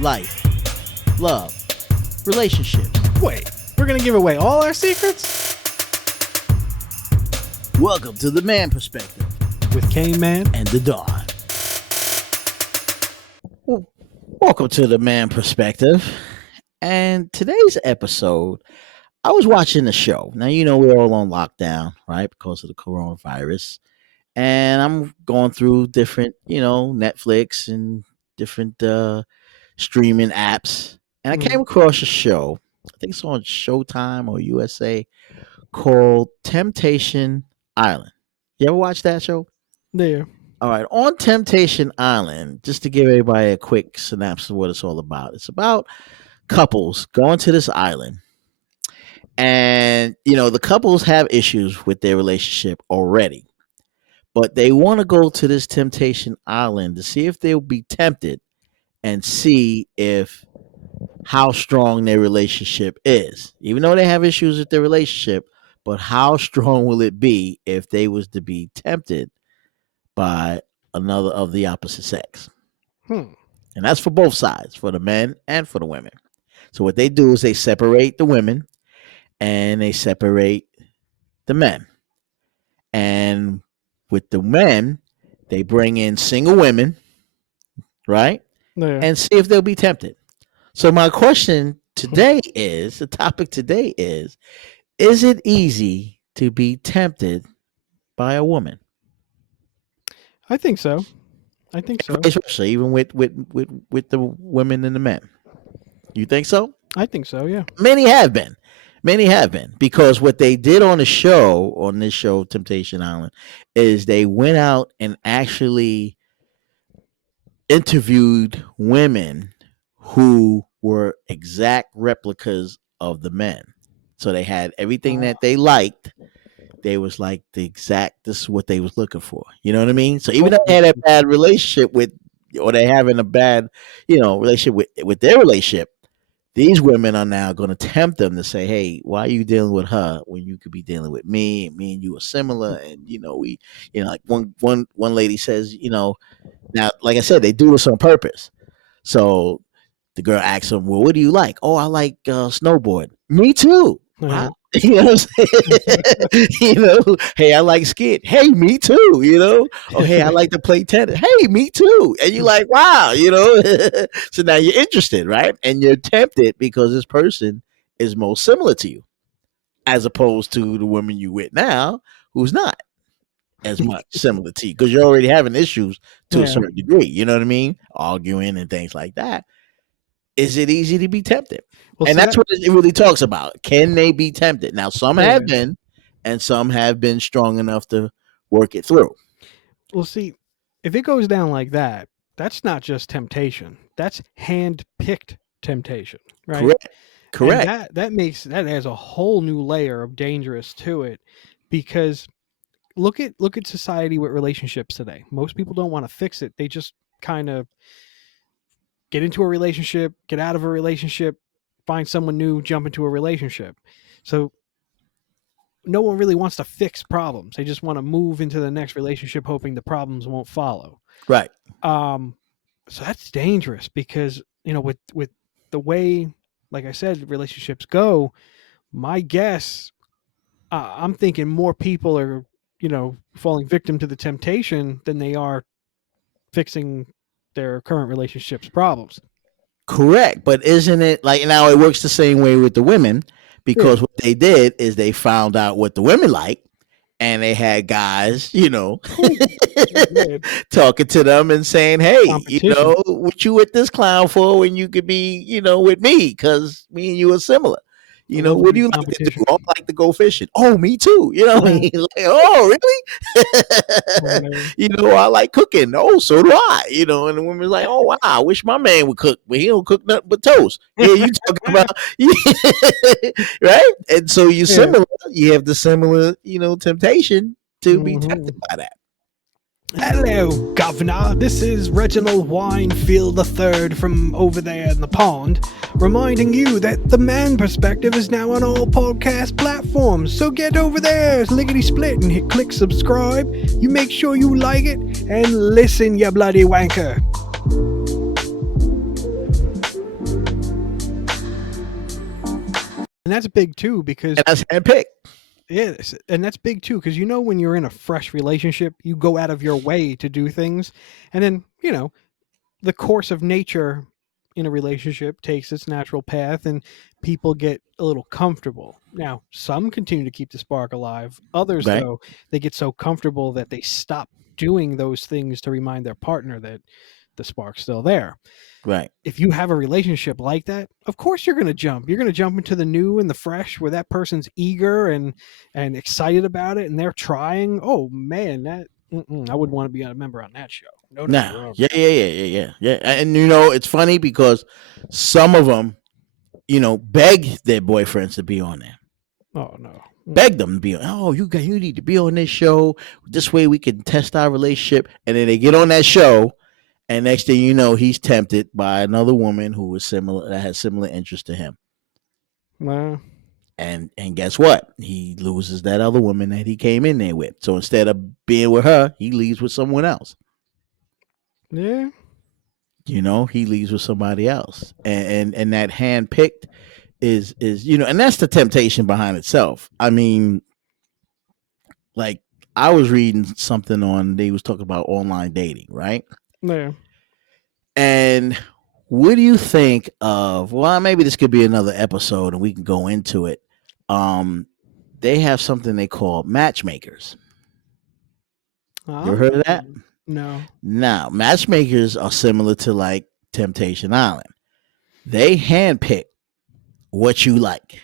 life, love, relationships. Wait, we're gonna give away all our secrets? Welcome to the Man Perspective With Kane Man and the Dawn. Welcome to the Man Perspective. And today's episode, I was watching the show. Now, you know, we're all on lockdown, right? Because of the coronavirus. And I'm going through different, Netflix and different streaming apps. And I came across a show, I think it's on Showtime or USA, called Temptation Island. You ever watch that show? there. All right. On Temptation Island, just to give everybody a quick synopsis of what it's all about. It's about couples going to this island. And, the couples have issues with their relationship already. But they want to go to this Temptation Island to see if they'll be tempted and see if how strong their relationship is. Even though they have issues with their relationship, but how strong will it be if they was to be tempted by another of the opposite sex? And that's for both sides, for the men and for the women. So what they do is they separate the women and they separate the men. And with the men, they bring in single women, right? There. And see if they'll be tempted. So my question today is, the topic today is it easy to be tempted by a woman? I think so. Especially even with the women and the men. You think so? I think so, yeah. Many have been, because what they did on this show, Temptation Island, is they went out and actually interviewed women who were exact replicas of the men. So they had everything that they liked. They was like this is what they was looking for. You know what I mean? So even though they had a bad relationship or they having a bad, relationship with their relationship, these women are now going to tempt them to say, hey, why are you dealing with her when you could be dealing with me, and me and you are similar? And, like one lady says, now, like I said, they do this on purpose. So the girl asks them, well, what do you like? Oh, I like snowboard. Me too. Wow. You know what I'm saying? Hey, I like skiing. Hey, me too. Oh, hey, I like to play tennis. Hey, me too. And you're like, wow, So now you're interested, right? And you're tempted because this person is most similar to you, as opposed to the woman you with now, who's not as much similar to you, because you're already having issues to a certain degree. You know what I mean? Arguing and things like that. Is it easy to be tempted? Well, and that's what it really talks about. Can they be tempted? Now, some have been, and some have been strong enough to work it through. Well, see, if it goes down like that, that's not just temptation. That's hand-picked temptation, right? Correct. And that has a whole new layer of dangerous to it, because look at society with relationships today. Most people don't want to fix it. They just kind of get into a relationship, get out of a relationship, find someone new, jump into a relationship. So no one really wants to fix problems. They just want to move into the next relationship hoping the problems won't follow. Right. So that's dangerous because, with the way, like I said, relationships go, my guess, I'm thinking more people are, falling victim to the temptation than they are fixing their current relationship's problems. Correct. But isn't it like, now it works the same way with the women, because what they did is they found out what the women like, and they had guys, talking to them and saying, hey, what you with this clown for when you could be, with me, because me and you are similar. What do you like to do? I like to go fishing. Oh, me too. What I mean? Like, oh, really? I like cooking. Oh, so do I. And the woman's like, oh, wow, I wish my man would cook, but he don't cook nothing but toast. Yeah, you talking about, right? And so you're similar. You have the similar, temptation to be tempted by that. Hello, Governor. This is Reginald Winefield III from over there in the pond, reminding you that the Man Perspective is now on all podcast platforms. So get over there, lickety split, and click subscribe. You make sure you like it and listen, you bloody wanker. that's big too because And that's handpicked. yes, and that's big too because when you're in a fresh relationship, you go out of your way to do things, and then the course of nature in a relationship takes its natural path, and people get a little comfortable. Now, some continue to keep the spark alive. Others, Right. though, they get so comfortable that they stop doing those things to remind their partner that the spark's still there. Right. If you have a relationship like that, of course you're going to jump. You're going to jump into the new and the fresh where that person's eager and excited about it and they're trying. Oh man, I wouldn't want to be a member on that show. No. Nah. Yeah. And it's funny because some of them, beg their boyfriends to be on there. Oh no. Beg them to be on. Oh, you need to be on this show. This way we can test our relationship. And then they get on that show, and next thing you know, he's tempted by another woman who is similar, that has similar interest to him. Well, and guess what? He loses that other woman that he came in there with. So instead of being with her, he leaves with someone else. yeah. He leaves with somebody else, and that handpicked is and that's the temptation behind itself. I mean, like I was reading something they was talking about online dating, right? Yeah. And what do you think of? Well, maybe this could be another episode, and we can go into it. They have something they call matchmakers. You ever heard of that? No. Now, matchmakers are similar to like Temptation Island. They handpick what you like.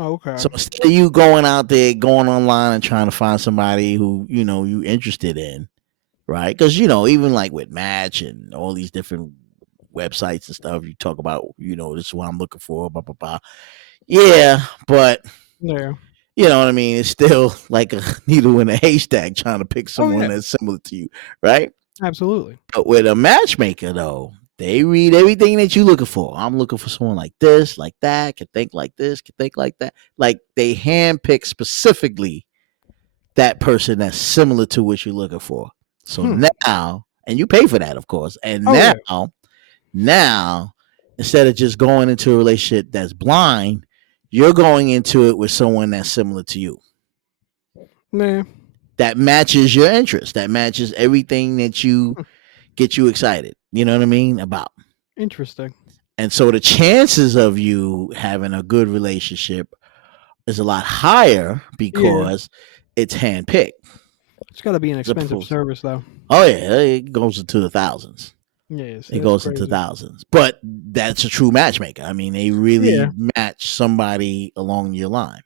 Okay. So instead of you going out there, going online and trying to find somebody who you interested in, right? Because even like with Match and all these different websites and stuff, you talk about this is what I'm looking for, blah blah blah. Yeah, but Yeah. you know what I mean? It's still like a needle in a haystack trying to pick someone that's similar to you, right? Absolutely. But with a matchmaker, though, they read everything that you're looking for. I'm looking for someone like this, like that, can think like this, can think like that. Like they handpick specifically that person that's similar to what you're looking for. So now, and you pay for that, of course. And now, instead of just going into a relationship that's blind, you're going into it with someone that's similar to you. Yeah. That matches your interest. That matches everything that you get you excited. You know what I mean? About. Interesting. And so the chances of you having a good relationship is a lot higher because it's handpicked. It's got to be an expensive service, though. Oh yeah, it goes into the thousands. Yes, it goes into thousands. But that's a true matchmaker. I mean, they really match somebody along your line.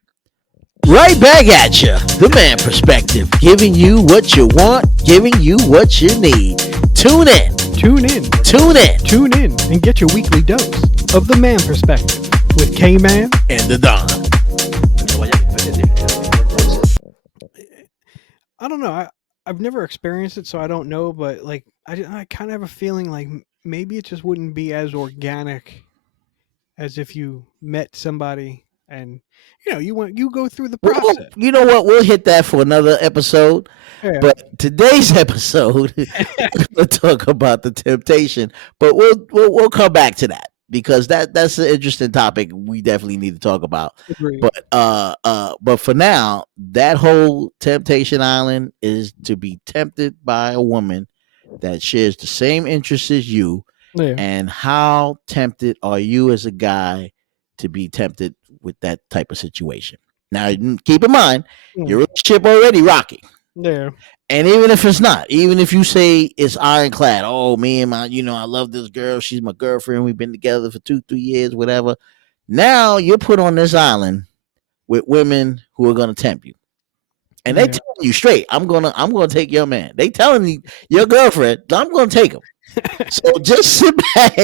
Right back at you, the man perspective, giving you what you want, giving you what you need. Tune in. Tune in. Tune in. Tune in and get your weekly dose of the man perspective with K-Man and the Don. I don't know. I've never experienced it, so I don't know. But like, I kind of have a feeling like maybe it just wouldn't be as organic as if you met somebody and you go through the process. Well, you know what? We'll hit that for another episode. Yeah. But today's episode, we'll talk about the temptation. But we'll come back to that because that's an interesting topic we definitely need to talk about. Agreed. But for now, that whole Temptation Island is to be tempted by a woman that shares the same interests as you. Yeah. And how tempted are you as a guy to be tempted with that type of situation? Now, keep in mind, your relationship already rocky. Yeah. And even if it's not, even if you say it's ironclad, oh, me and my, I love this girl. She's my girlfriend. We've been together for 2-3 years, whatever. Now you're put on this island with women who are going to tempt you. And they telling you straight, I'm gonna take your man. They telling you, your girlfriend, I'm going to take him. So just sit back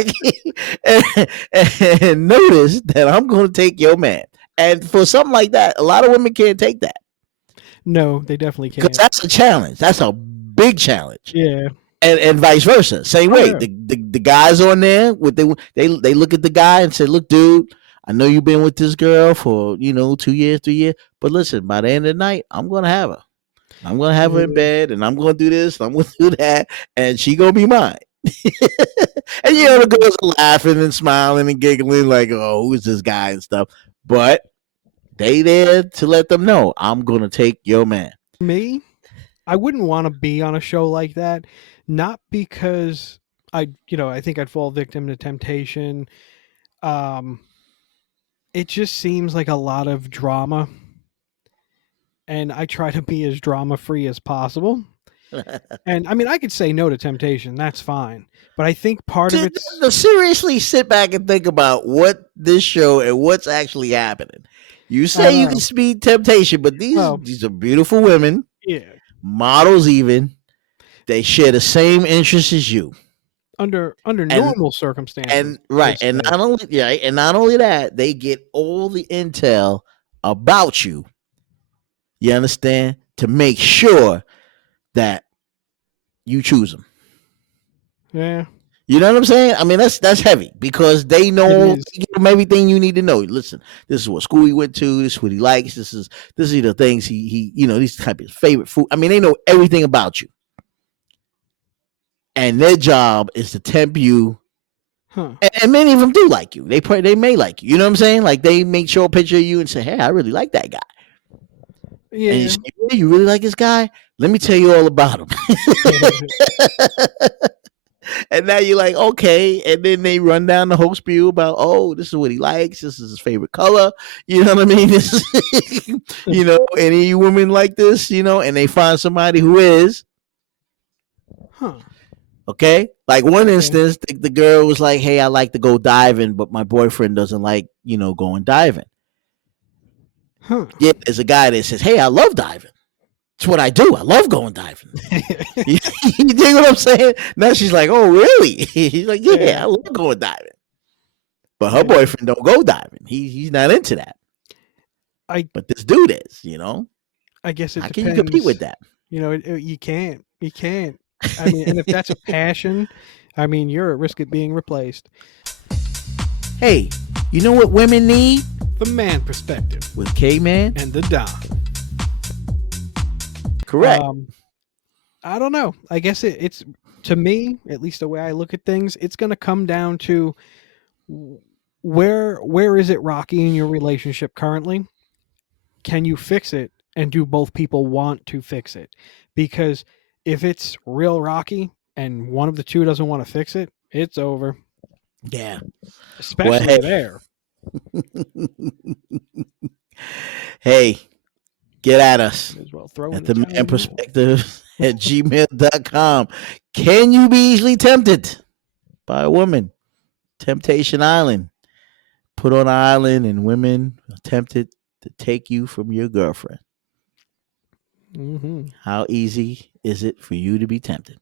and notice that I'm going to take your man. And for something like that, a lot of women can't take that. No, they definitely can't. Because that's a challenge. That's a big challenge. Yeah. And vice versa. Same way. The guys on there, they look at the guy and say, look, dude, I know you've been with this girl for, 2 years, 3 years. But listen, by the end of the night, I'm going to have her. I'm going to have her in bed, and I'm going to do this, and I'm going to do that, and she going to be mine. And the girls are laughing and smiling and giggling like, oh, who's this guy and stuff. but they there to let them know I'm gonna take your man. Me, I wouldn't want to be on a show like that, not because I think I'd fall victim to temptation. It just seems like a lot of drama, and I try to be as drama free as possible. And I mean, I could say no to temptation, that's fine, but I think part of it's No, seriously, sit back and think about what this show and what's actually happening. You say you can speed temptation, but these are beautiful women, models even. They share the same interests as you. Under normal circumstances. And not only that, they get all the intel about you. You understand? To make sure that you choose them. Yeah. You know what I'm saying? I mean, that's heavy because they know everything you need to know. Listen, this is what school he went to. This is what he likes. This is the things he these type of his favorite food. I mean, they know everything about you, and their job is to tempt you. And many of them do like you. They may like you. You know what I'm saying? Like they may show a picture of you and say, "Hey, I really like that guy." Yeah. And you say, "Yeah, you really like this guy? Let me tell you all about him." And now you're like, okay. And then they run down the whole spiel about, oh, this is what he likes. This is his favorite color. You know what I mean? This is, any women like this, and they find somebody who is. Okay. Like one instance, the girl was like, hey, I like to go diving, but my boyfriend doesn't like, going diving. Yeah, there's a guy that says, hey, I love diving. It's what I do. I love going diving. You dig what I'm saying? Now she's like, oh, really? He's like, yeah, I love going diving. But her boyfriend don't go diving. He's not into that. But this dude is, I guess it How depends. can you compete with that? You can't. You can't. I mean, and if that's a passion, I mean, you're at risk of being replaced. Hey, you know what women need? The man perspective. With K-Man and the Don. Correct. I don't know. I guess it's to me, at least the way I look at things, it's going to come down to where is it rocky in your relationship currently? Can you fix it? And do both people want to fix it? Because if it's real rocky and one of the two doesn't want to fix it, it's over. Yeah. Especially there. Hey. Get at us at the man perspective at gmail.com. Can you be easily tempted by a woman? Temptation Island. Put on an island and women are tempted to take you from your girlfriend. Mm-hmm. How easy is it for you to be tempted?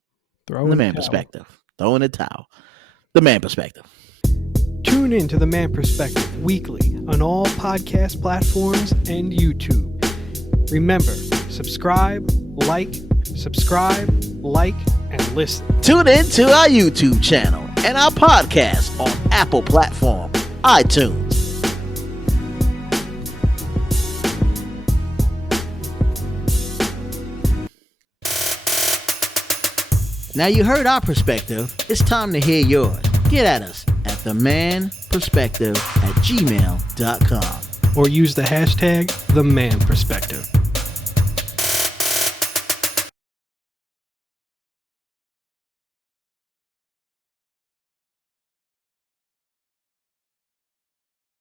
Throw the man perspective. Throw in a towel. The man perspective. Tune in to The Man Perspective weekly on all podcast platforms and YouTube. Remember, subscribe, like, and listen. Tune in to our YouTube channel and our podcast on Apple platform, iTunes. Now you heard our perspective. It's time to hear yours. Get at us at themanperspective@gmail.com. Or use the hashtag #TheManPerspective.